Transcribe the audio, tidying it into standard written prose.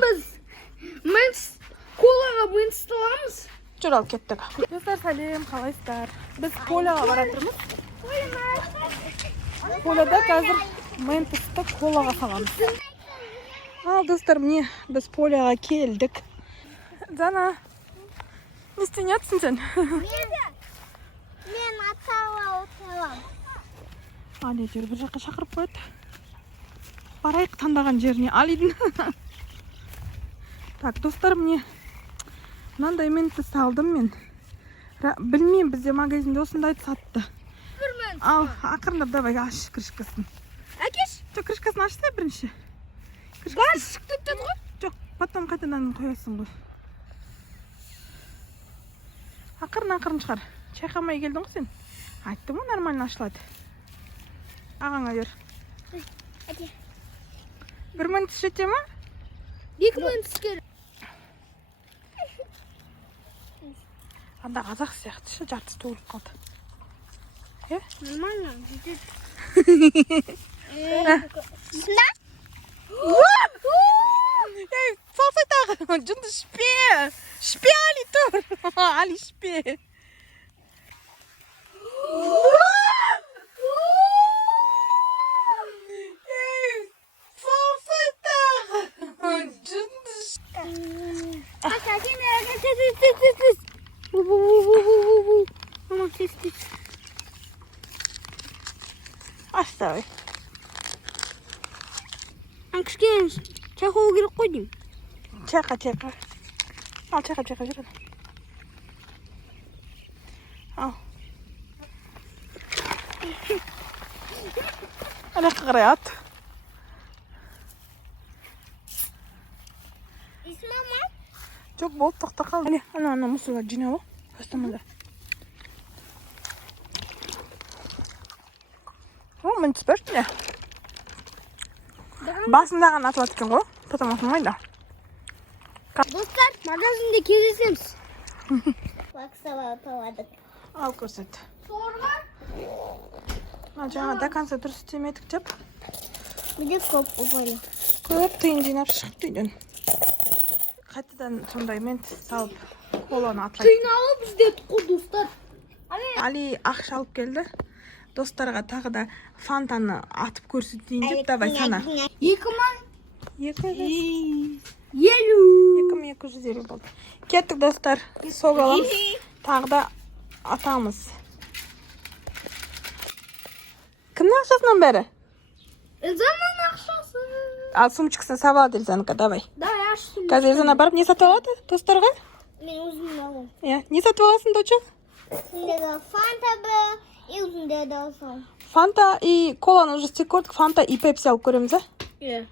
біз колаға мынтысты аламыз. Жүр алып кеттік. Достар, сәлем, қалайсыздар? Біз Поляға бара тұрмыз. Поляда қазір ментісті колаға саламыз. Ал, достар, міне біз Поляға келдік. Жана, не істенетсің сен? Мен атауа отырам. Али жүр, бір жаққа шақырып қойды. Барайық таңдаған жеріне, Алидің. Так, достар, міне мынандай менті салдым мен. Білмеймін, бізде магазинде осындайды сатты. Ал, ақырындап давай аш крышкасын. Әкеш? Жоқ, крышкасын ашса бірінші. Газ шықты деді ғой? Жоқ, потом қайтадан қоясың ғой. Ақырын шығар. Чайқамай келдің ғой сен. Айттым ғой, нормально ашылады. Ағаңа бер. Бір ментіс жете ма? 2 ментіс керек. Анда қазақ сияқты ше, жартысы төгіліп қалды. Нормально, жетеді. Сында? Салсай тағы, жүнді шпе. Шпе, Али, тұр. Али, шпе. Салсай тағы, жүнді шпе. Мама, тез. Аш давай. Кішкене чайқау керек қой деймін. Чайқа. Ал, чайқа жүреді. Ал. Аяққа қарай ат. Мама? Жоқ, болып тоқта қалды. Ана мұсылар жинау. Қастамада. О, мен түспешті не? Басындаған атылады екен ғой. Потом атылмайды. Достар, магазинде кездесеміз. Бақсала аталадық. Ал көрсет. Сорға? Жаңа до конца дұрыс істемедік деп. Біде көп ұғылы. Көп тиын жинап шықты үйден. Қайтадан сондай мент салып коланы атылайды. Тиын алып біздеді қой, достар. Али ақша алып келді. Достарға тағы да фантаны атып көрсетейін деп, давай сана. 2250. 2250 болды. Кеттік, достар. Сок аламыз. Тағы да атамыз. Кімнің ақшасынан бәрі? Эльзаның ақшасы. Ал, сумчикасын сабады Эльзаныка, давай. Давай, ашсын. Қазір Эльзана барып не сатып алады достарға? Мен өзім алам. Не сатып аласың, доча? Үстіндегі фанта бір, и үстіндегі Фанта и коланы уже істеп көрдік. Фанта и пепси алып көреміз, а? Иә.